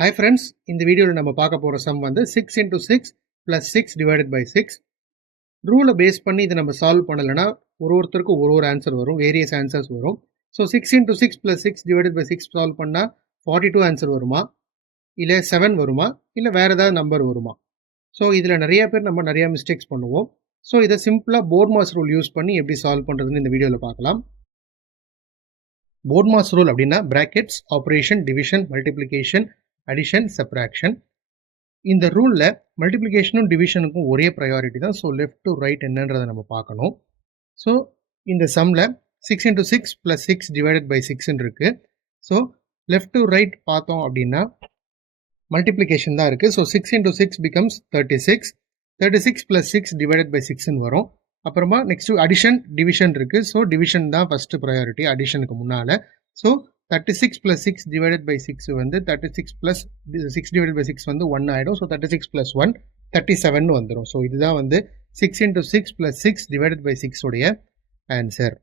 Hi friends, இந்த வீடியோவில் நம்ம பார்க்க போகிற சம் வந்து 6 into 6 plus 6 divided by 6. ரூலை பேஸ் பண்ணி இதை நம்ம சால்வ் பண்ணலைன்னா ஒருத்தருக்கும் ஒரு ஆன்சர் வரும், வேரியஸ் ஆன்சர்ஸ் வரும். So 6 into 6 plus 6 divided by 6 solve பண்ணால் 42 ஆன்சர் வருமா, இல்லை 7 வருமா, இல்லை வேறு ஏதாவது நம்பர் வருமா? ஸோ இதில் நிறைய பேர் நம்ம நிறையா மிஸ்டேக்ஸ் பண்ணுவோம். ஸோ இதை சிம்பிளாக போர்ட்மாஸ் ரூல் யூஸ் பண்ணி எப்படி சால்வ் பண்ணுறதுன்னு இந்த வீடியோவில் பார்க்கலாம். போர்ட்மாஸ் ரூல் அப்படின்னா brackets, operation, division, multiplication, addition, subtraction. இந்த ரூலில் மல்டிப்ளிகேஷனும் டிவிஷனுக்கும் ஒரே ப்ரையாரிட்டி தான். ஸோ லெஃப்ட் டு ரைட் என்னன்றதை நம்ம பார்க்கணும். ஸோ இந்த சம்மில் 6 into 6 plus 6 divided by 6 இருக்குது. ஸோ லெஃப்ட் டு ரைட் பார்த்தோம் அப்படின்னா மல்டிப்ளிகேஷன் தான் இருக்குது. So 6 into 6 becomes 36. 36 plus 6 divided by 6ன்னு வரும். அப்புறமா நெக்ஸ்ட்டு அடிஷன், டிவிஷன் இருக்குது. ஸோ டிவிஷன் தான் ஃபஸ்ட்டு ப்ரையாரிட்டி அடிஷனுக்கு முன்னால். ஸோ 36 plus 6 divided by 6 வந்து 36 plus 6 divided by 6 வந்து 1 ஆகிடும். ஸோ 36 plus 1 37 வந்துடும். ஸோ இதுதான் வந்து 6 into 6 plus 6 divided by 6 உடைய ஆன்சர்.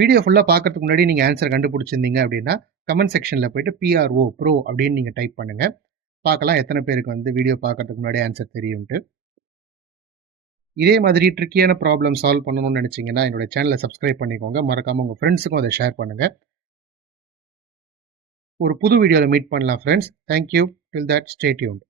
வீடியோ ஃபுல்லாக பார்க்கறதுக்கு முன்னாடி நீங்கள் ஆன்சர் கண்டுபிடிச்சிருந்தீங்க அப்படின்னா கமெண்ட் செக்ஷனில் போய்ட்டு ப்ரோ அப்படின்னு நீங்கள் டைப் பண்ணுங்கள். பார்க்கலாம் எத்தனை பேருக்கு வந்து வீடியோ பார்க்கறதுக்கு முன்னாடி ஆன்சர் தெரியும்ட்டு. இதே மாதிரி ட்ரிக்கியான ப்ராப்ளம் சால்வ் பண்ணணும்னு நினச்சிங்கன்னா என்னோட சேனலை சப்ஸ்கிரைப் பண்ணிக்கோங்க. மறக்காமல் உங்கள் ஃப்ரெண்ட்ஸுக்கும் அதை ஷேர் பண்ணுங்கள். ஒரு புது வீடியோவில் மீட் பண்ணலாம் friends. Thank you. Till that stay tuned.